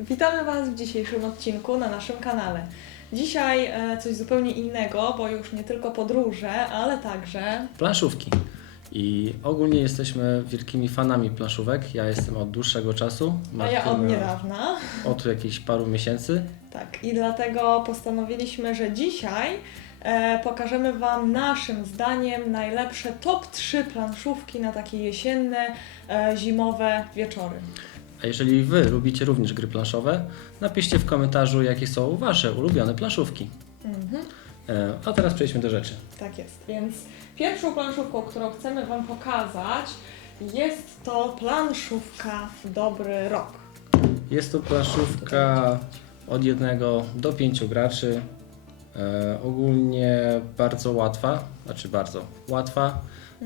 Witamy Was w dzisiejszym odcinku na naszym kanale. Dzisiaj e, coś zupełnie innego, bo już nie tylko podróże, ale także planszówki. I ogólnie jesteśmy wielkimi fanami planszówek. Ja jestem od dłuższego czasu. a ja od niedawna. Od jakichś paru miesięcy. Tak, i dlatego postanowiliśmy, że dzisiaj e, pokażemy Wam naszym zdaniem najlepsze top 3 planszówki na takie jesienne, e, zimowe wieczory. A jeżeli Wy lubicie również gry planszowe, napiszcie w komentarzu, jakie są Wasze ulubione planszówki. Mhm. E, A teraz przejdźmy do rzeczy. Tak jest. Więc pierwszą planszówką, którą chcemy Wam pokazać, jest to planszówka Dobry Rok. Jest to planszówka od jednego do pięciu graczy. E, ogólnie bardzo łatwa, znaczy bardzo łatwa.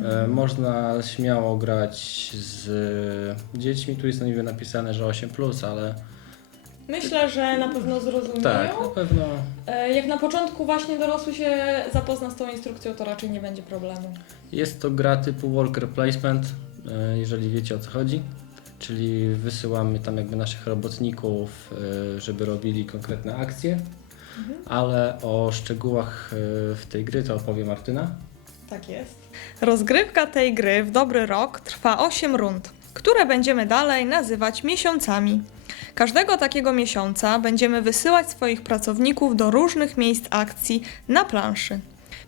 E, można śmiało grać z dziećmi. Tu jest na niby napisane, że 8, ale Myślę, że na pewno zrozumieją. tak, na pewno E, Jak na początku właśnie dorosły się zapozna z tą instrukcją, to raczej nie będzie problemu. jest to gra typu worker placement, e, jeżeli wiecie o co chodzi. Czyli wysyłamy tam jakby naszych robotników, e, żeby robili konkretne akcje, Mhm. ale o szczegółach e, w tej gry to opowie Martyna. Tak jest. Rozgrywka tej gry w dobry rok trwa 8 rund, które będziemy dalej nazywać miesiącami. Każdego takiego miesiąca będziemy wysyłać swoich pracowników do różnych miejsc akcji na planszy.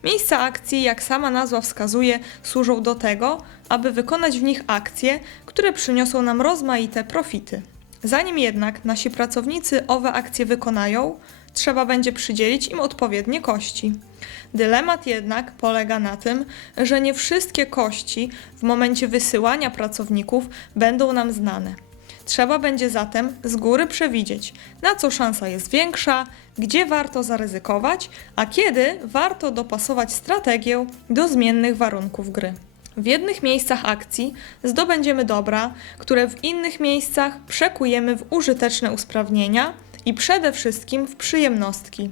Miejsca akcji, jak sama nazwa wskazuje, służą do tego, aby wykonać w nich akcje, które przyniosą nam rozmaite profity. Zanim jednak nasi pracownicy owe akcje wykonają, trzeba będzie przydzielić im odpowiednie kości. Dylemat jednak polega na tym, że nie wszystkie kości w momencie wysyłania pracowników będą nam znane. Trzeba będzie zatem z góry przewidzieć, na co szansa jest większa, gdzie warto zaryzykować, a kiedy warto dopasować strategię do zmiennych warunków gry. W jednych miejscach akcji zdobędziemy dobra, które w innych miejscach przekujemy w użyteczne usprawnienia i przede wszystkim w przyjemnostki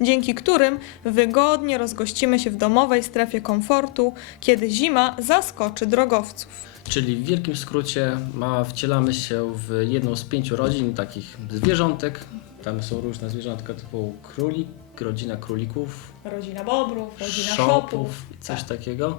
dzięki którym wygodnie rozgościmy się w domowej strefie komfortu, kiedy zima zaskoczy drogowców. Czyli w wielkim skrócie ma, wcielamy się w jedną z pięciu rodzin takich zwierzątek. Tam są różne zwierzątka typu królik, rodzina królików, Rodzina bobrów, rodzina szopów, szopów. coś Tak. takiego.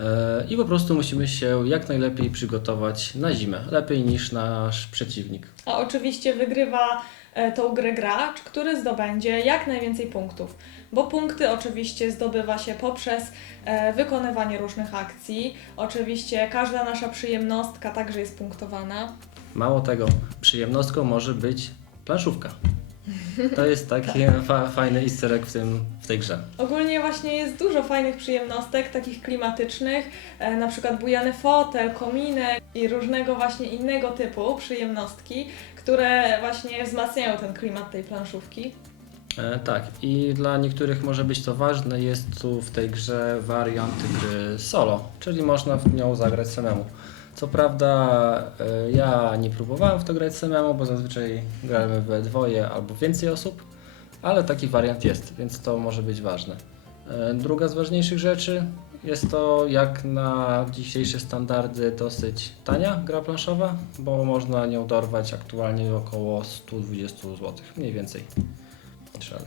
E, I po prostu musimy się jak najlepiej przygotować na zimę. Lepiej niż nasz przeciwnik. A oczywiście wygrywa e, tą grę gracz, który zdobędzie jak najwięcej punktów. Bo punkty oczywiście zdobywa się poprzez e, wykonywanie różnych akcji. Oczywiście każda nasza przyjemnostka także jest punktowana. Mało tego, przyjemnostką może być planszówka. To jest taki fa- fajny easter egg w, tym, w tej grze. Ogólnie właśnie jest dużo fajnych przyjemnostek, takich klimatycznych, e, na przykład bujany fotel, kominek i różnego właśnie innego typu przyjemnostki, które właśnie wzmacniają ten klimat tej planszówki. E, tak, i dla niektórych może być to ważne, jest tu w tej grze wariant gry solo, czyli można w nią zagrać samemu. Co prawda e, ja nie próbowałem w to grać samemu, bo zazwyczaj gramy we dwoje albo więcej osób, ale taki wariant jest, więc to może być ważne. E, Druga z ważniejszych rzeczy jest to jak na dzisiejsze standardy dosyć tania gra planszowa, bo można nią dorwać aktualnie około 120 zł, mniej więcej.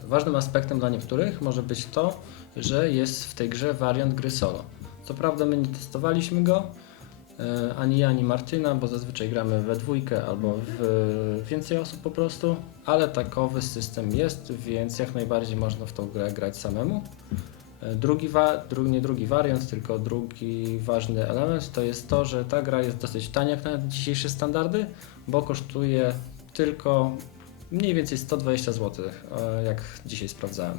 Ważnym aspektem dla niektórych może być to, że jest w tej grze wariant gry solo. Co prawda my nie testowaliśmy go, ani ja, ani Martyna, bo zazwyczaj gramy we dwójkę albo w więcej osób po prostu, ale takowy system jest, więc jak najbardziej można w tą grę grać samemu. E, Drugi, wa- dru- nie drugi wariant, tylko drugi ważny element to jest to, że ta gra jest dosyć tania jak na dzisiejsze standardy, bo kosztuje tylko mniej więcej 120 zł, e, jak dzisiaj sprawdzałem.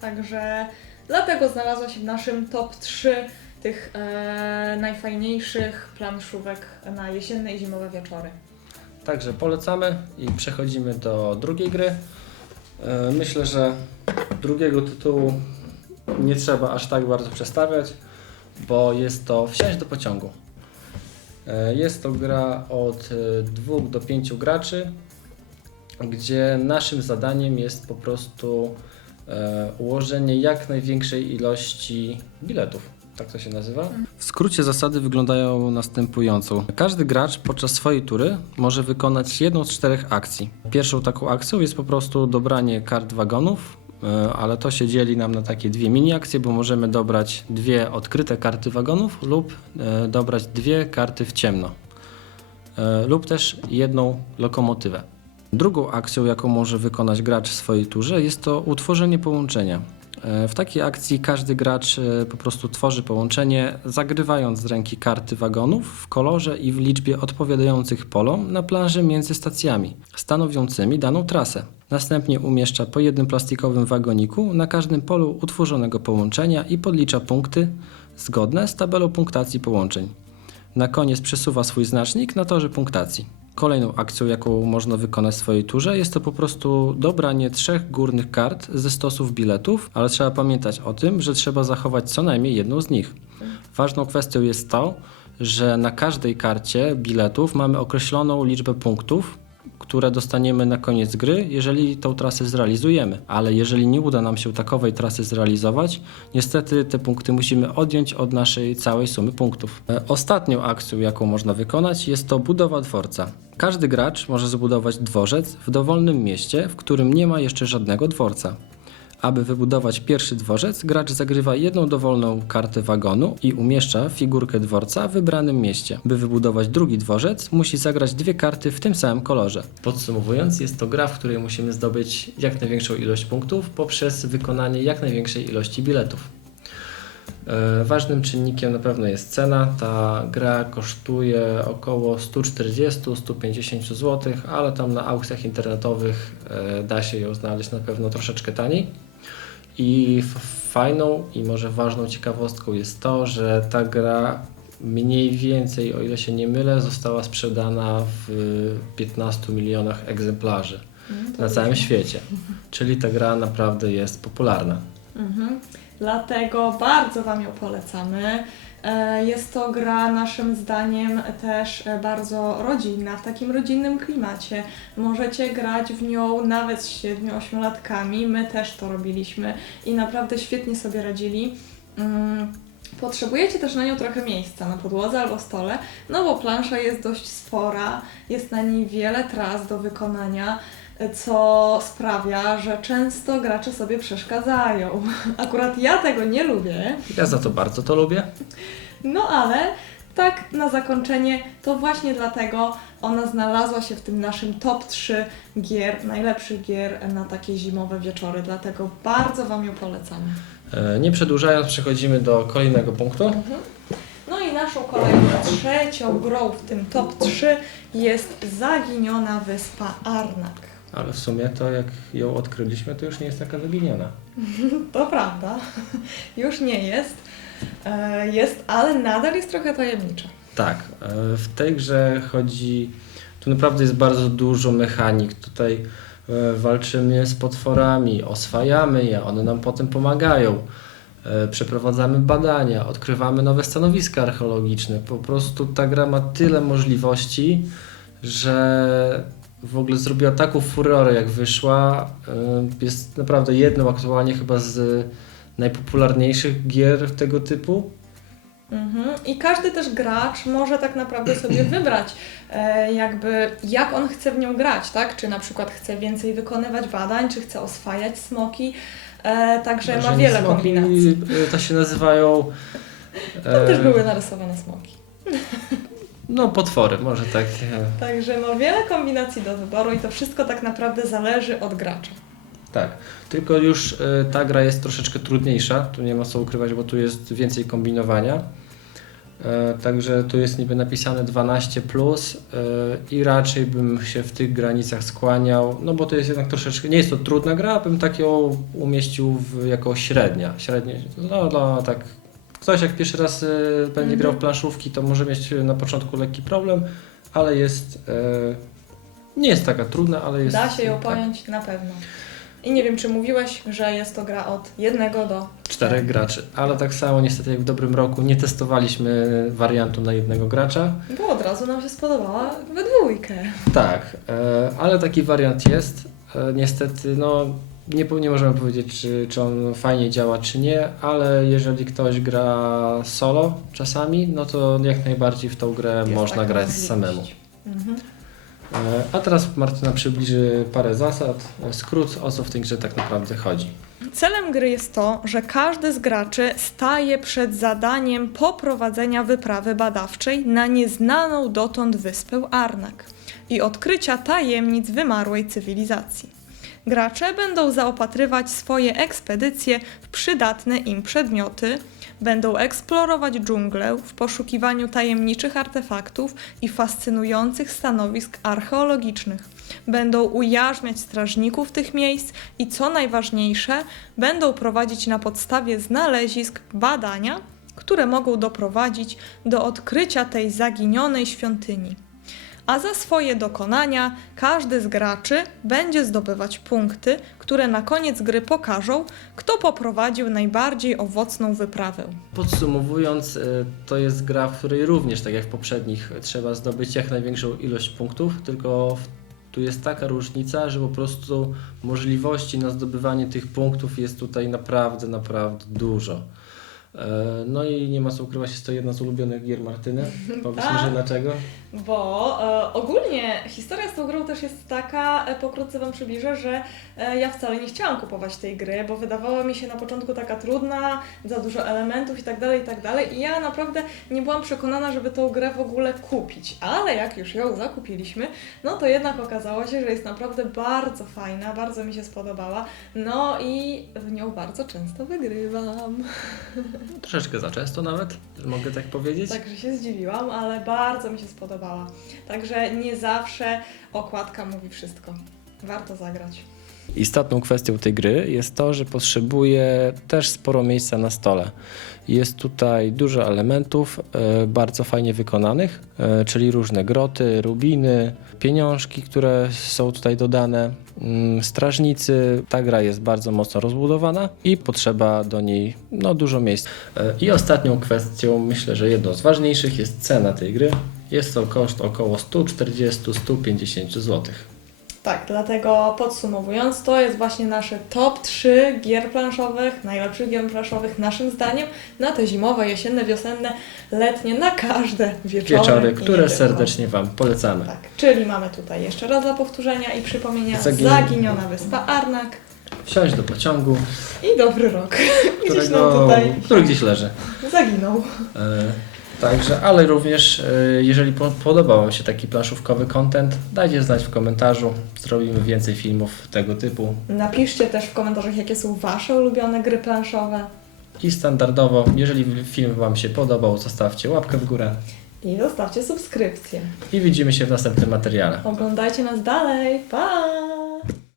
Także dlatego znalazła się w naszym top 3 tych e, najfajniejszych planszówek na jesienne i zimowe wieczory. Także polecamy i przechodzimy do drugiej gry. E, Myślę, że drugiego tytułu nie trzeba aż tak bardzo przestawiać, bo jest to Wsiąść do pociągu. E, Jest to gra od 2 do 5 graczy, gdzie naszym zadaniem jest po prostu e, ułożenie jak największej ilości biletów. Tak to się nazywa. W skrócie zasady wyglądają następująco. Każdy gracz podczas swojej tury może wykonać jedną z czterech akcji. Pierwszą taką akcją jest po prostu dobranie kart wagonów, e, ale to się dzieli nam na takie dwie mini akcje, bo możemy dobrać dwie odkryte karty wagonów lub e, dobrać dwie karty w ciemno e, lub też jedną lokomotywę. Drugą akcją, jaką może wykonać gracz w swojej turze, jest to utworzenie połączenia. E, W takiej akcji każdy gracz e, po prostu tworzy połączenie, zagrywając z ręki karty wagonów w kolorze i w liczbie odpowiadających polom na planży między stacjami, stanowiącymi daną trasę. Następnie umieszcza po jednym plastikowym wagoniku na każdym polu utworzonego połączenia i podlicza punkty zgodne z tabelą punktacji połączeń. Na koniec przesuwa swój znacznik na torze punktacji. Kolejną akcją, jaką można wykonać w swojej turze, jest to po prostu dobranie trzech górnych kart ze stosów biletów, ale trzeba pamiętać o tym, że trzeba zachować co najmniej jedną z nich. Ważną kwestią jest to, że na każdej karcie biletów mamy określoną liczbę punktów, które dostaniemy na koniec gry, jeżeli tą trasę zrealizujemy. Ale jeżeli nie uda nam się takowej trasy zrealizować, niestety te punkty musimy odjąć od naszej całej sumy punktów. E, Ostatnią akcją, jaką można wykonać, jest to budowa dworca. Każdy gracz może zbudować dworzec w dowolnym mieście, w którym nie ma jeszcze żadnego dworca. Aby wybudować pierwszy dworzec, gracz zagrywa jedną dowolną kartę wagonu i umieszcza figurkę dworca w wybranym mieście. By wybudować drugi dworzec, musi zagrać dwie karty w tym samym kolorze. Podsumowując, jest to gra, w której musimy zdobyć jak największą ilość punktów poprzez wykonanie jak największej ilości biletów. E, Ważnym czynnikiem na pewno jest cena. Ta gra kosztuje około 140-150 zł, ale tam na aukcjach internetowych e, da się ją znaleźć na pewno troszeczkę taniej. I fajną i może ważną ciekawostką jest to, że ta gra mniej więcej, o ile się nie mylę, została sprzedana w 15 milionach egzemplarzy na całym świecie. Czyli ta gra naprawdę jest popularna. Mhm. Dlatego bardzo Wam ją polecamy. E, Jest to gra naszym zdaniem też e, bardzo rodzinna, w takim rodzinnym klimacie. Możecie grać w nią nawet z 7-8 latkami. My też to robiliśmy i naprawdę świetnie sobie radzili. Mm, Potrzebujecie też na nią trochę miejsca na podłodze albo stole, no bo plansza jest dość spora, jest na niej wiele tras do wykonania, co sprawia, że często gracze sobie przeszkadzają. Akurat ja tego nie lubię, Ja za to bardzo to lubię. no ale tak na zakończenie, to właśnie dlatego ona znalazła się w tym naszym top 3 gier, najlepszych gier na takie zimowe wieczory, dlatego bardzo Wam ją polecamy. E, Nie przedłużając, przechodzimy do kolejnego punktu. No i naszą kolejną trzecią grą w tym top 3 jest Zaginiona Wyspa Arnak. Ale w sumie to jak ją odkryliśmy, to już nie jest taka zaginiona. To prawda, już nie jest, e, jest, ale nadal jest trochę tajemnicza. Tak, e, w tej grze chodzi. Tu naprawdę jest bardzo dużo mechanik. Tutaj e, walczymy z potworami, oswajamy je, one nam potem pomagają. Przeprowadzamy badania, odkrywamy nowe stanowiska archeologiczne. Po prostu ta gra ma tyle możliwości, że w ogóle zrobiła taką furorę jak wyszła. Jest naprawdę jedną aktualnie chyba z najpopularniejszych gier tego typu. Mhm. I każdy też gracz może tak naprawdę sobie wybrać, e, jakby jak on chce w nią grać, tak? Czy na przykład chce więcej wykonywać badań, czy chce oswajać smoki. E, także ma wiele smoki, kombinacji. e, To się nazywają. Tam też były narysowane smoki. No, potwory, może tak. e, Także ma wiele kombinacji do wyboru i to wszystko tak naprawdę zależy od gracza. Tak. Tylko już e, ta gra jest troszeczkę trudniejsza. Tu nie ma co ukrywać, bo tu jest więcej kombinowania. E, Także tu jest niby napisane 12 plus i raczej bym się w tych granicach skłaniał, no bo to jest jednak troszeczkę, nie jest to trudna gra, bym tak ją umieścił w, jako średnia. Średnie, no, no tak. Ktoś jak pierwszy raz e, będzie Mhm. grał w planszówki, to może mieć na początku lekki problem, ale jest, e, nie jest taka trudna, ale jest... Da się ją tak, pojąć na pewno. I nie wiem, czy mówiłeś, że jest to gra od jednego do czterech graczy, ale tak samo niestety jak w dobrym roku nie testowaliśmy wariantu na jednego gracza. Bo od razu nam się spodobała we dwójkę. Tak, e, ale taki wariant jest. E, niestety, no nie, nie możemy powiedzieć, czy, czy on fajnie działa, czy nie, ale jeżeli ktoś gra solo czasami, no to jak najbardziej w tą grę Jest można taka grać możliwość. samemu. Mhm. E, A teraz Martyna przybliży parę zasad, e, skrót, o co w tej grze tak naprawdę chodzi. Celem gry jest to, że każdy z graczy staje przed zadaniem poprowadzenia wyprawy badawczej na nieznaną dotąd wyspę Arnak i odkrycia tajemnic wymarłej cywilizacji. Gracze będą zaopatrywać swoje ekspedycje w przydatne im przedmioty, będą eksplorować dżunglę w poszukiwaniu tajemniczych artefaktów i fascynujących stanowisk archeologicznych. Będą ujarzmiać strażników tych miejsc i co najważniejsze, będą prowadzić na podstawie znalezisk badania, które mogą doprowadzić do odkrycia tej zaginionej świątyni. A za swoje dokonania każdy z graczy będzie zdobywać punkty, które na koniec gry pokażą, kto poprowadził najbardziej owocną wyprawę. Podsumowując, y, to jest gra, w której również, tak jak w poprzednich, trzeba zdobyć jak największą ilość punktów, tylko tu jest taka różnica, że po prostu możliwości na zdobywanie tych punktów jest tutaj naprawdę, naprawdę dużo. E, No i nie ma co ukrywać, jest to jedna z ulubionych gier Martyny. Powiedz Tak. może dlaczego? Bo e, ogólnie historia z tą grą też jest taka, e, pokrótce Wam przybliżę, że e, ja wcale nie chciałam kupować tej gry, bo wydawała mi się na początku taka trudna, za dużo elementów i tak dalej, i tak dalej. I ja naprawdę nie byłam przekonana, żeby tą grę w ogóle kupić. Ale jak już ją zakupiliśmy, no to jednak okazało się, że jest naprawdę bardzo fajna, bardzo mi się spodobała. No i w nią bardzo często wygrywam. Troszeczkę za często nawet, mogę tak powiedzieć. Także się zdziwiłam, ale bardzo mi się spodobała. Także nie zawsze okładka mówi wszystko. Warto zagrać. Istotną kwestią tej gry jest to, że potrzebuje też sporo miejsca na stole. Jest tutaj dużo elementów e, bardzo fajnie wykonanych, e, czyli różne groty, rubiny, pieniążki, które są tutaj dodane, mm, strażnicy. Ta gra jest bardzo mocno rozbudowana i potrzeba do niej no, dużo miejsca. E, I ostatnią kwestią, myślę, że jedną z ważniejszych jest cena tej gry. Jest to koszt około 140-150 zł. Tak, dlatego podsumowując, to jest właśnie nasze top 3 gier planszowych, najlepszych gier planszowych naszym zdaniem na te zimowe, jesienne, wiosenne, letnie, na każde wieczory. Wieczory, które serdecznie Wam polecamy. Tak, czyli mamy tutaj jeszcze raz dla powtórzenia i przypomnienia Zagin- Zaginiona Wyspa Arnak Wsiąść do pociągu, i Dobry Rok. Gdzieś nam którego, tutaj który gdzieś leży. zaginął. E, Także, ale również e, jeżeli po- podobał Wam się taki planszówkowy content, dajcie znać w komentarzu. Zrobimy więcej filmów tego typu. Napiszcie też w komentarzach, jakie są Wasze ulubione gry planszowe. I standardowo, jeżeli film Wam się podobał, zostawcie łapkę w górę I zostawcie subskrypcję. i widzimy się w następnym materiale. Oglądajcie nas dalej. Pa!